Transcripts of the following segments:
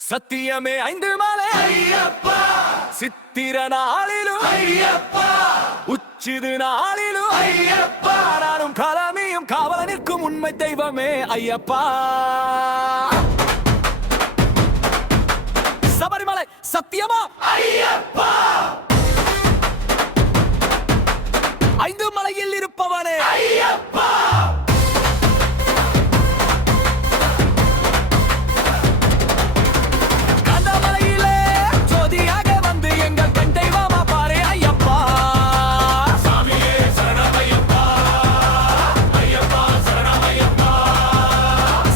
சத்தியமே ஐந்து மலை ஐயப்பா, சித்திர நாளிலும் ஐயப்பா, உச்சிது நாளிலும் ஐயப்பா, நானும் கலமியும் காவல நிற்கும் உண்மை தெய்வமே ஐயப்பா. சபரிமலை சத்தியமா ஐயப்பா, ஐந்து மலையில் இருப்பவனே ஐயப்பா.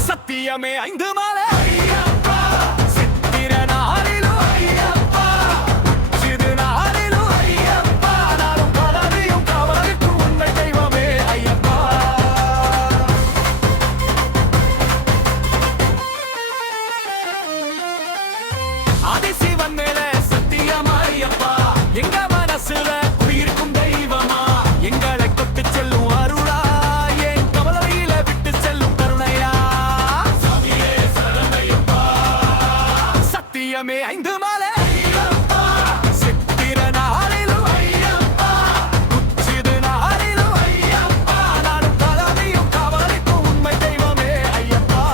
சத்தியமே ஐந்து மலை ஐயப்பா, சித்திர நாளிலும் ஐயப்பா, சிறு நாளிலும் ஐயப்பா, நானும் கலவியும் காவலுக்கும் உண்மை தெய்வமே ஐயப்பா. ஆதிசிவன் மேல சத்தியம் ஐயப்பா, எங்க மனசுல உயிருக்கும் தெய்வமா, எங்களை தொட்டு செல்லும் அருளா, என் கவலையில விட்டு செல்லும் கருணையா. சத்தியமே ஐந்து மலை ஐயப்பா, சித்திர நாளிலும் ஐயப்பா, உச்சிது நாளிலும் ஐயப்பா, நானும் கலவியும் காவலுக்கும் உண்மை தெய்வமே ஐயப்பா.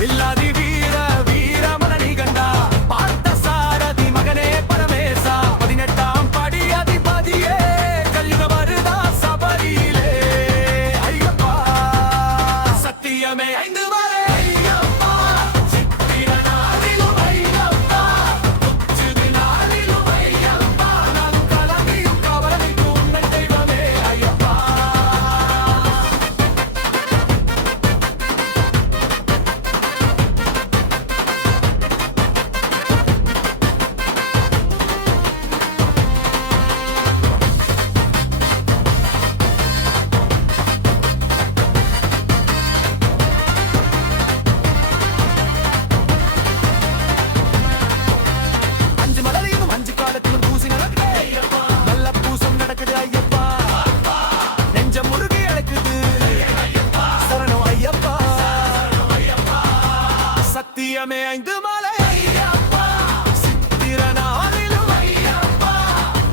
வில்லாதி வீர வீரமணி கண்டா, பார்த்த சாரதி மகனே பரமேசா, 18ஆம் படி அதிபதியே, கலியுக வருதா சபரியிலே ஐயப்பா. சத்தியமே ஐந்து மலை ஐயப்பா, சித்திர நாளிலும் ஐயப்பா, உச்சிது நாளிலும் ஐயப்பா, நானும் கலவியும் காவலுக்கும் உண்மை தெய்வமே ஐயப்பா. அஞ்சு மலையிலும் அஞ்சு காலத்திலும் பூசி நடக்குது ஐயப்பா, நல்ல பூசம் நடக்குது ஐயப்பா, நெஞ்சம் முருகி அழைக்குது சரணம் ஐயப்பா. சத்தியமே ஐந்து மலை ஐயப்பா, சித்திர நாளிலும் ஐயப்பா,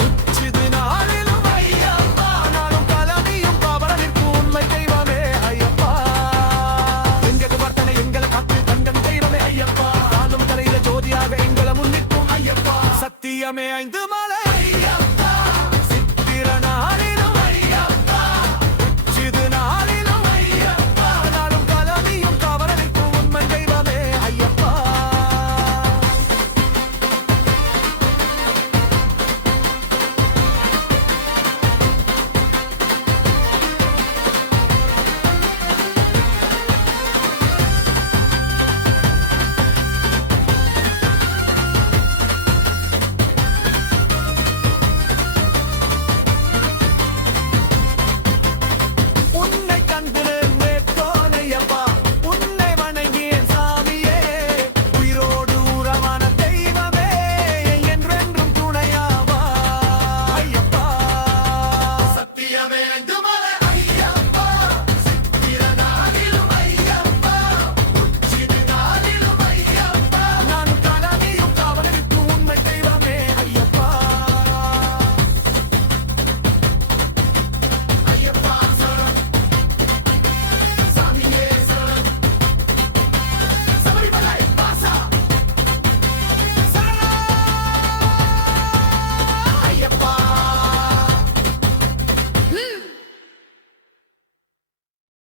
உச்சிது நாளிலும் ஐயப்பா, நானும் கலவியும் காவல நிற்கும் உண்மை தெய்வமே ஐயப்பா. எங்களுக்கு வர்த்தனை எங்களை காத்து கண்டன் தெய்வமே ஐயப்பா, நானும் தலையில ஜோதியாக எங்களை முன்னிற்கும் ஐயப்பா. சத்தியமே ஐந்து மலை